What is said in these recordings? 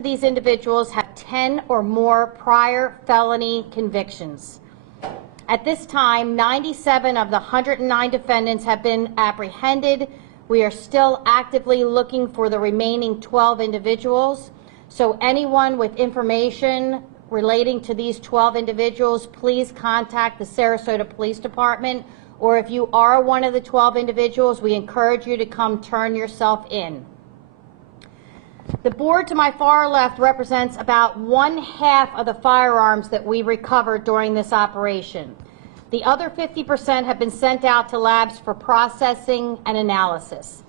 These individuals have 10 or more prior felony convictions. At this time, 97 of the 109 defendants have been apprehended. We are still actively looking for the remaining 12 individuals. So anyone with information relating to these 12 individuals, please contact the Sarasota Police Department. Or if you are one of the 12 individuals, we encourage you to come turn yourself in. The board to my far left represents about 1/2 of the firearms that we recovered during this operation. The other 50% have been sent out to labs for processing and analysis.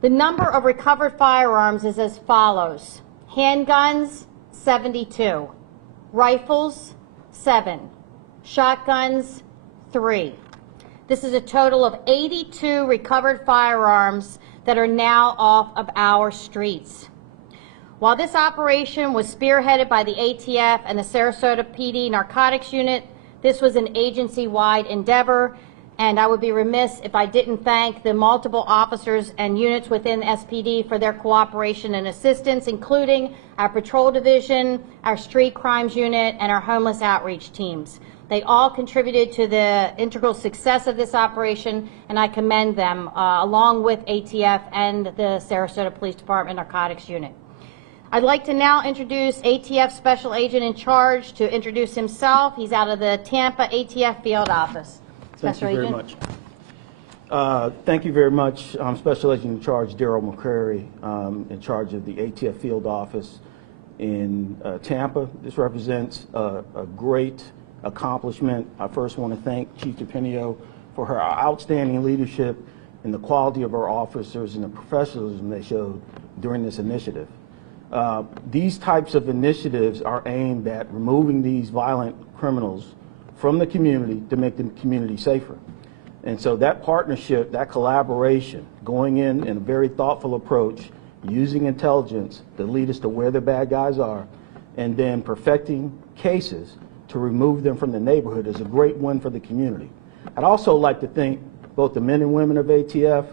The number of recovered firearms is as follows: handguns, 72, rifles, 7, shotguns, 3. This is a total of 82 recovered firearms that are now off of our streets. While this operation was spearheaded by the ATF and the Sarasota PD Narcotics Unit, this was an agency-wide endeavor, and I would be remiss if I didn't thank the multiple officers and units within SPD for their cooperation and assistance, including our patrol division, our street crimes unit, and our homeless outreach teams. They all contributed to the integral success of this operation, and I commend them, along with ATF and the Sarasota Police Department Narcotics Unit. I'd like to now introduce ATF Special Agent in Charge to introduce himself. He's out of the Tampa ATF Field Office. Thank you very much. Thank you very much. I'm Special Agent in Charge Daryl McCrary, in charge of the ATF Field Office in Tampa. This represents a great accomplishment. I first want to thank Chief DePinio for her outstanding leadership and the quality of her officers and the professionalism they showed during this initiative. These types of initiatives are aimed at removing these violent criminals from the community to make the community safer. And so that partnership, that collaboration, going in a very thoughtful approach, using intelligence to lead us to where the bad guys are, and then perfecting cases to remove them from the neighborhood is a great win for the community. I'd also like to thank both the men and women of ATF,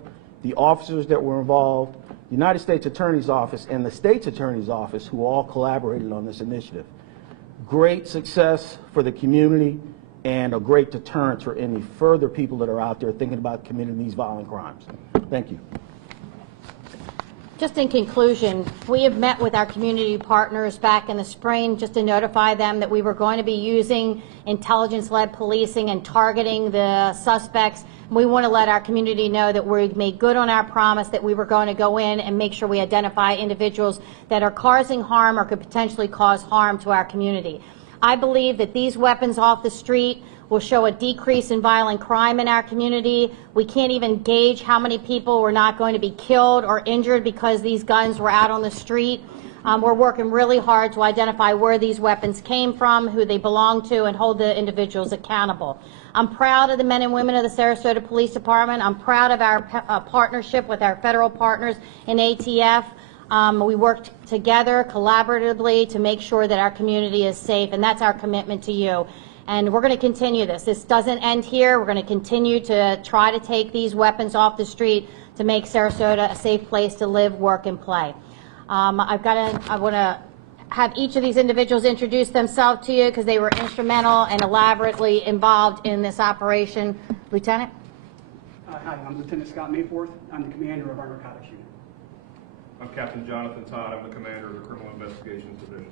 the officers that were involved, the United States Attorney's Office, and the State's Attorney's Office, who all collaborated on this initiative. Great success for the community and a great deterrent for any further people that are out there thinking about committing these violent crimes. Thank you. Just in conclusion, we have met with our community partners back in the spring just to notify them that we were going to be using intelligence-led policing and targeting the suspects. We want to let our community know that we made good on our promise that we were going to go in and make sure we identify individuals that are causing harm or could potentially cause harm to our community. I believe that these weapons off the street will show a decrease in violent crime in our community. We can't even gauge how many people were not going to be killed or injured because these guns were out on the street. We're working really hard to identify where these weapons came from, who they belong to, and hold the individuals accountable. I'm proud of the men and women of the Sarasota Police Department. I'm proud of our partnership with our federal partners in ATF. We worked together collaboratively to make sure that our community is safe, and that's our commitment to you. And we're going to continue this. This doesn't end here. We're going to continue to try to take these weapons off the street to make Sarasota a safe place to live, work, and play. I want to have each of these individuals introduce themselves to you because they were instrumental and elaborately involved in this operation. Lieutenant? Hi, I'm Lieutenant Scott Mayforth. I'm the commander of our narcotics unit. I'm Captain Jonathan Todd. I'm the commander of the Criminal Investigations Division.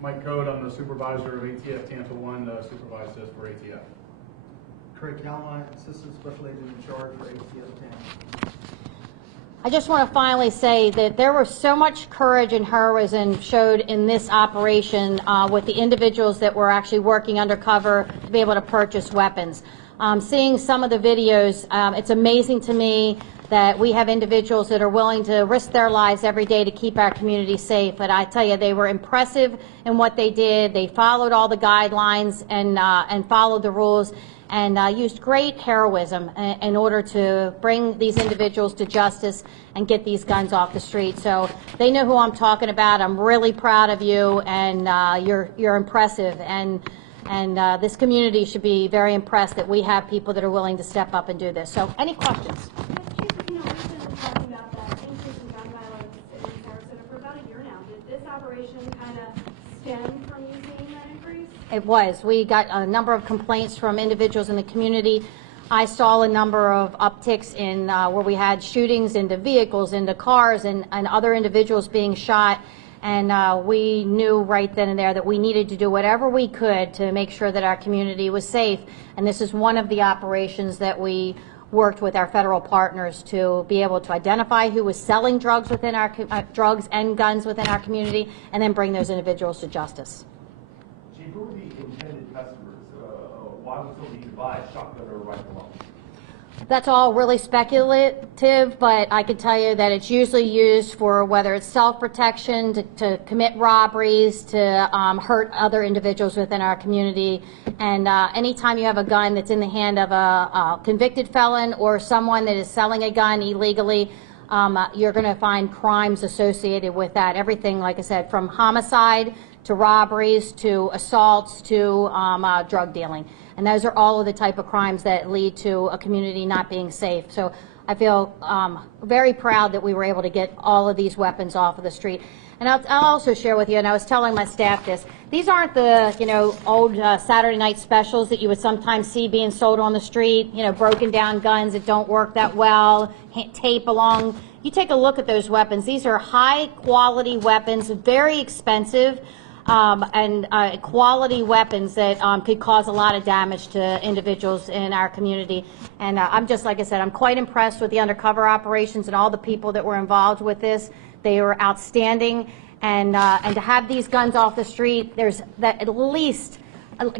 Mike Code, I'm the supervisor of ATF Tampa 1, supervised this for ATF. Craig Calmine, Assistant Special Agent in Charge for ATF Tampa. I just want to finally say that there was so much courage and heroism showed in this operation with the individuals that were actually working undercover to be able to purchase weapons. Seeing some of the videos, it's amazing to me that we have individuals that are willing to risk their lives every day to keep our community safe. But I tell you, they were impressive in what they did. They followed all the guidelines and followed the rules, and used great heroism in order to bring these individuals to justice and get these guns off the street. So they know who I'm talking about. I'm really proud of you, and you're impressive. And this community should be very impressed that we have people that are willing to step up and do this. So any questions? Chief, we've been talking about that increase in gun violence in Sarasota for about a year now. Did this operation prohibition kind of stemmed from you seeing that increase? It was. We got a number of complaints from individuals in the community. I saw a number of upticks in where we had shootings into vehicles, into cars, and other individuals being shot. And we knew right then and there that we needed to do whatever we could to make sure that our community was safe. And this is one of the operations that we worked with our federal partners to be able to identify who was selling drugs within our drugs and guns within our community, and then bring those individuals to justice. Chief, who were the intended customers? Why would somebody need to buy a shotgun or a rifle? That's all really speculative, but I can tell you that it's usually used for whether it's self-protection, to commit robberies, to hurt other individuals within our community. And anytime you have a gun that's in the hand of a convicted felon or someone that is selling a gun illegally, you're going to find crimes associated with that. Everything, like I said, from homicide to robberies to assaults to drug dealing. And those are all of the type of crimes that lead to a community not being safe. So I feel very proud that we were able to get all of these weapons off of the street. And I'll also share with you, and I was telling my staff this, these aren't the old Saturday night specials that you would sometimes see being sold on the street, broken down guns that don't work that well, tape along. You take a look at those weapons. These are high quality weapons, very expensive. And quality weapons that could cause a lot of damage to individuals in our community. And I'm just, like I said, I'm quite impressed with the undercover operations and all the people that were involved with this. They were outstanding. And to have these guns off the street, there's that at least,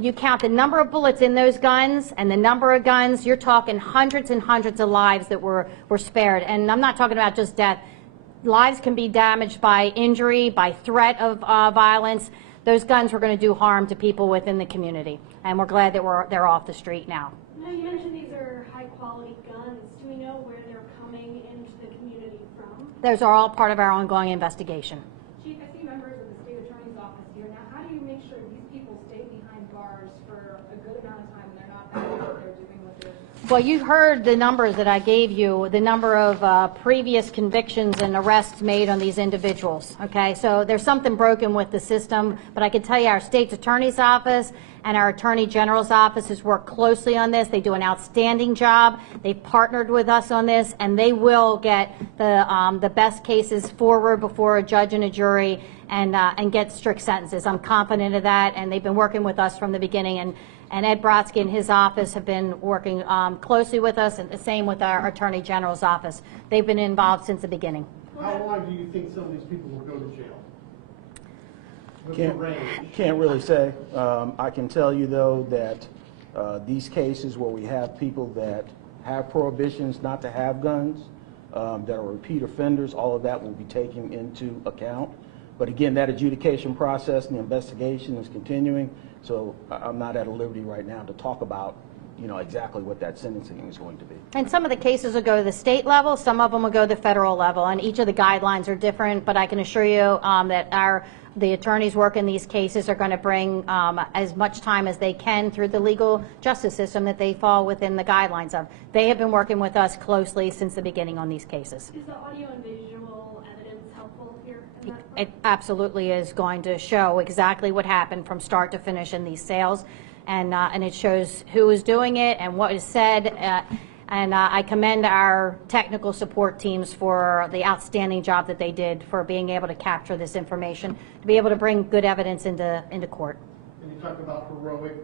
you count the number of bullets in those guns and the number of guns, you're talking hundreds and hundreds of lives that were spared. And I'm not talking about just death. Lives can be damaged by injury, by threat of violence. Those guns were going to do harm to people within the community, and we're glad that they're off the street now. Now, you mentioned these are high-quality guns. Do we know where they're coming into the community from? Those are all part of our ongoing investigation. Chief, I see members of the state attorney's office here. Now, how do you make sure these people stay behind bars for a good amount of time and they're not back out there doing what they're doing? Well, you heard the numbers that I gave you, the number of previous convictions and arrests made on these individuals, okay? So there's something broken with the system, but I can tell you our state's attorney's office and our attorney general's office has worked closely on this. They do an outstanding job. They've partnered with us on this, and they will get the best cases forward before a judge and a jury and get strict sentences. I'm confident of that, and they've been working with us from the beginning. And Ed Brodsky and his office have been working closely with us, and the same with our Attorney General's office. They've been involved since the beginning. How long do you think some of these people will go to jail? What's the range? Can't really say. I can tell you, though, that these cases where we have people that have prohibitions not to have guns, that are repeat offenders, all of that will be taken into account. But again, that adjudication process and the investigation is continuing, so I'm not at a liberty right now to talk about, exactly what that sentencing is going to be. And some of the cases will go to the state level, some of them will go to the federal level, and each of the guidelines are different, but I can assure you that the attorneys working these cases are going to bring as much time as they can through the legal justice system that they fall within the guidelines of. They have been working with us closely since the beginning on these cases. Is the audio and visual evidence helpful here? It absolutely is going to show exactly what happened from start to finish in these sales, and it shows who is doing it and what is said. And I commend our technical support teams for the outstanding job that they did for being able to capture this information, to be able to bring good evidence into court. When you talk about heroic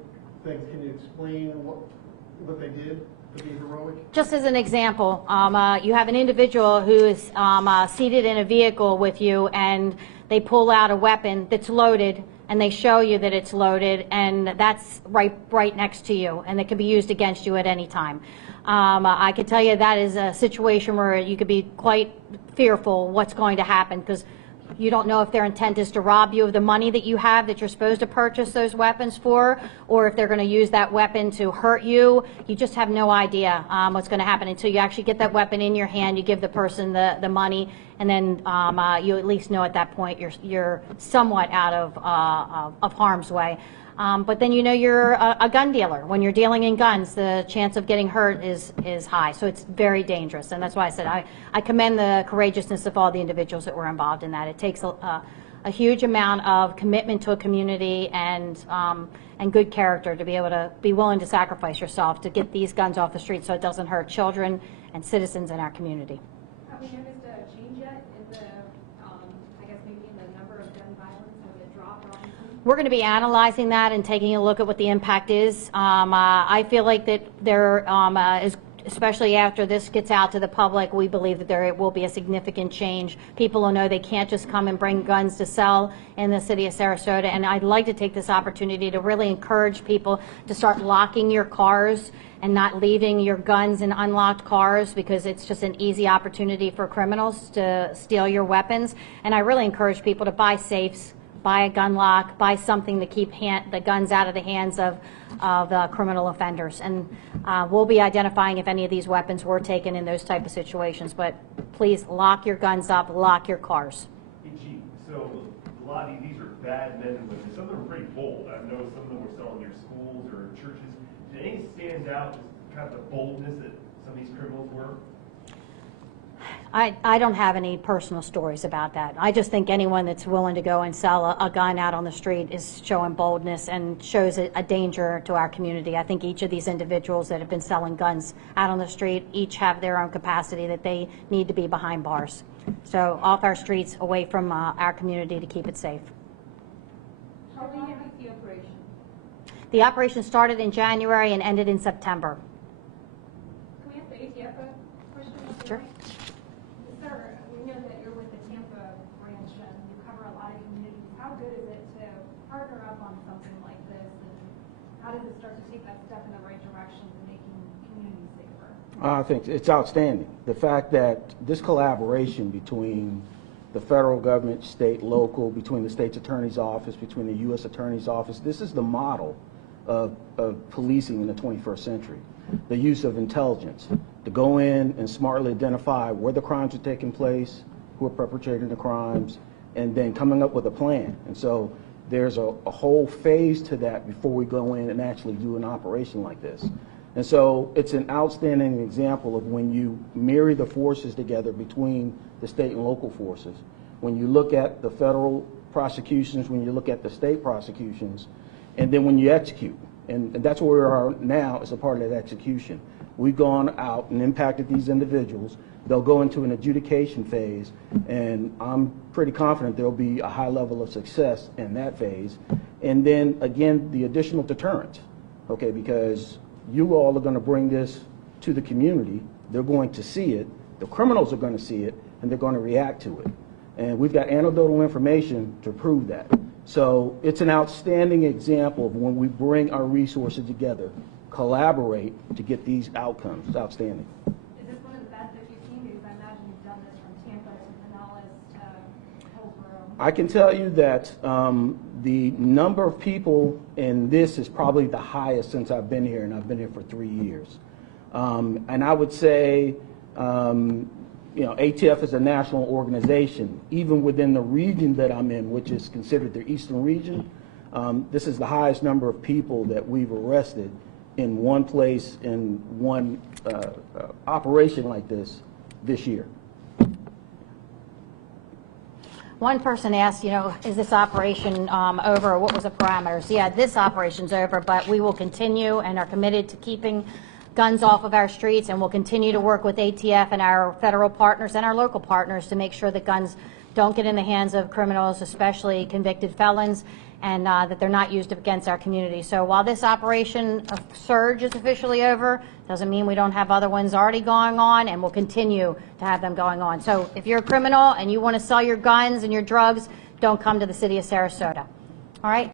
things, can you explain what they did to be heroic? Just as an example, you have an individual who is seated in a vehicle with you, and they pull out a weapon that's loaded, and they show you that it's loaded, and that's right next to you, and it can be used against you at any time. I can tell you that is a situation where you could be quite fearful what's going to happen, because you don't know if their intent is to rob you of the money that you have that you're supposed to purchase those weapons for, or if they're going to use that weapon to hurt you. You just have no idea what's going to happen until you actually get that weapon in your hand, you give the person the money, and then you at least know at that point you're somewhat out of harm's way. But then you're a gun dealer. When you're dealing in guns, the chance of getting hurt is high. So it's very dangerous. And that's why I said I commend the courageousness of all the individuals that were involved in that. It takes a huge amount of commitment to a community and good character to be able to be willing to sacrifice yourself to get these guns off the street so it doesn't hurt children and citizens in our community. Have we noticed a change yet in the, I guess maybe in the number of gun violence? Has it dropped or anything? We're going to be analyzing that and taking a look at what the impact is. I feel like that there is, especially after this gets out to the public, we believe that there will be a significant change. People will know they can't just come and bring guns to sell in the city of Sarasota. And I'd like to take this opportunity to really encourage people to start locking your cars and not leaving your guns in unlocked cars, because it's just an easy opportunity for criminals to steal your weapons. And I really encourage people to buy safes, buy a gun lock, buy something to keep the guns out of the hands of criminal offenders. And we'll be identifying if any of these weapons were taken in those type of situations. But please lock your guns up, lock your cars. Hey, Chief, so a lot of these are bad men and women. Some of them are pretty bold. I know some of them were selling near schools or churches. Did any stand out, just kind of the boldness that some of these criminals were? I don't have any personal stories about that. I just think anyone that's willing to go and sell a gun out on the street is showing boldness and shows a danger to our community. I think each of these individuals that have been selling guns out on the street each have their own capacity that they need to be behind bars. So off our streets, away from our community to keep it safe. How long is the operation? The operation started in January and ended in September. Can we ask the ATF a question? Sure. Sir, we know that you're with the Tampa branch and you cover a lot of communities. How good is it to partner up on something like this? And how does it start to take that step in the right direction to making communities safer? I think it's outstanding. The fact that this collaboration between the federal government, state, local, between the state's attorney's office, between the U.S. attorney's office, this is the model of policing in the 21st century. The use of intelligence to go in and smartly identify where the crimes are taking place, who are perpetrating the crimes, and then coming up with a plan. And so there's a whole phase to that before we go in and actually do an operation like this. And so it's an outstanding example of when you marry the forces together between the state and local forces. When you look at the federal prosecutions, when you look at the state prosecutions, and then when you execute. And that's where we are now as a part of that execution. We've gone out and impacted these individuals. They'll go into an adjudication phase, and I'm pretty confident there'll be a high level of success in that phase. And then, again, the additional deterrent, okay, because you all are going to bring this to the community. They're going to see it. The criminals are going to see it, and they're going to react to it. And we've got anecdotal information to prove that. So it's an outstanding example of when we bring our resources together, collaborate to get these outcomes. It's outstanding. Is this one of the best that you've seen? Because I imagine you've done this from Tampa to Pinellas to Hillsborough. I can tell you that the number of people in this is probably the highest since I've been here, and I've been here for 3 years. And I would say, you know, ATF is a national organization. Even within the region that I'm in, which is considered the Eastern region, this is the highest number of people that we've arrested in one place in one operation like this year. One person asked, you know, is this operation over? What was the parameters? Yeah, this operation's over, but we will continue and are committed to keeping guns off of our streets, and we'll continue to work with ATF and our federal partners and our local partners to make sure that guns don't get in the hands of criminals, especially convicted felons, and that they're not used against our community. So while this operation surge is officially over, doesn't mean we don't have other ones already going on, and we'll continue to have them going on. So if you're a criminal and you want to sell your guns and your drugs, don't come to the city of Sarasota. All right?